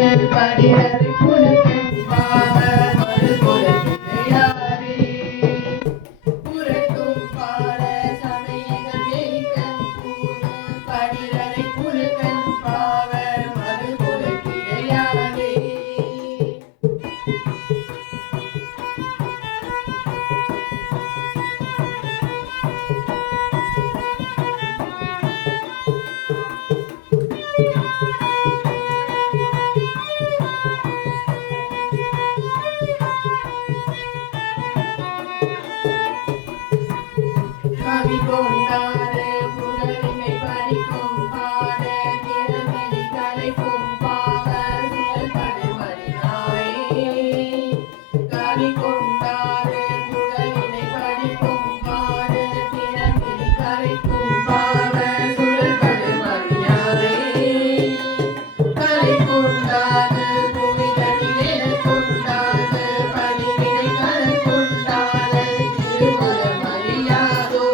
படிவரை குழுக்கன் பாவர் மறுபுறத்தினையாரே புரட்டும் பாட சமயங்கள் வெளிக்கன் கூறு படிவரை குழுக்கன் பாவர் மறுபுறத்தினையாரே கவி கொண்டாட புகழினை பறிக்கும் பாட திறமையை கலைக்கும் பாவர் சுழல்படு மணிநாயே கவி கொண்டாட புகழினை பறிக்கும் பாட திறமையை கலைக்கும் பாவர் சுழல்படு மணியாயே கலை கொண்டாது புவிதனிலே கொண்டாது பணிவினை கலை கொண்டாது திருவுளம் அறியாதோ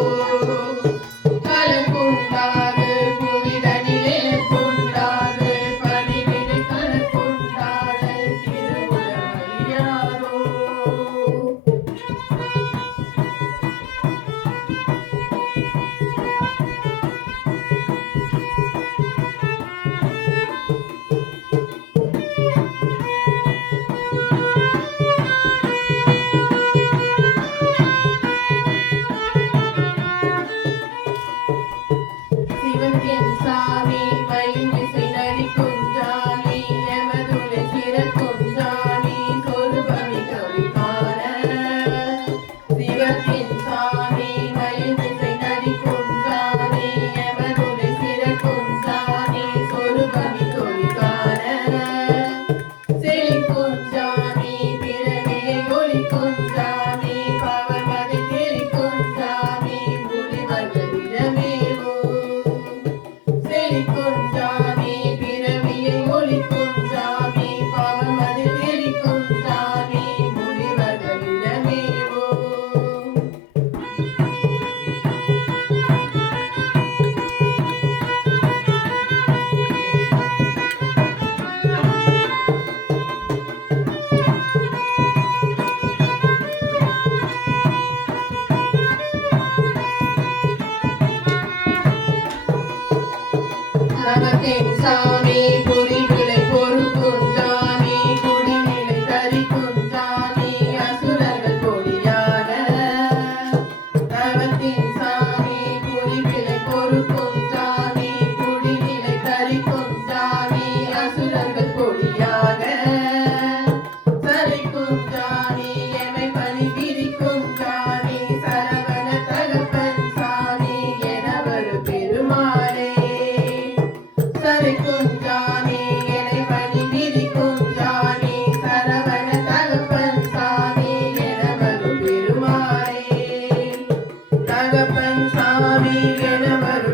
கலை கொண்டாது புவிதனிலே கொண்டாது பணிவினை கலை கொண்டாது திருவுளம் அறியாதோ சிவத்தின் சாமி மயிலிசை நடிக்கும் ஜாமி எமதுரை சிறக்கும் ஜாமி சொருபவி கவிகார சிவத்தின் சாமி மயிலிசை நடிக்கும் ஜாமி எமதுரை சிறக்கும் ஜாமி சொருபவி கவிகார செழிக்கும் ஜாமி பிறவியை ஒளிக்கும் ஜாமி பவமதை தெரிக்கும் ஜாமி முனிவர்களிடமேவோ செழிக்கும் ஜாமி பிறவியை ஒளிக்கும் ஜாமி பவமதை தெரிக்கும் ஜாமி முனிவர்களிடமேவோ நவத்தின் சாமி புரிவிலை பொறுக்கும் ஜாமி குடிநிலை தரிக்கும் ஜாமி அசுரர்கள் கொடியான நவத்தின் சாமி புரிவிலை பொறுக்கும் ஜாமி குடிநிலை தரிக்கும் ஜாமி அசுரர்கள் கொடியாக சரிக்கும் ஜாமி எமை பணி பிரிக்கும் ஜாமி சரவண தகப்பன் சாமி எனவரு பெருமாளே சரிக்கும் ஜாமி என்னை பணி விதிக்கும் ஜாமி சரவண தகப்பன் சாமி எனவரு பெருமாளே தகப்பன் சாமி எனவரு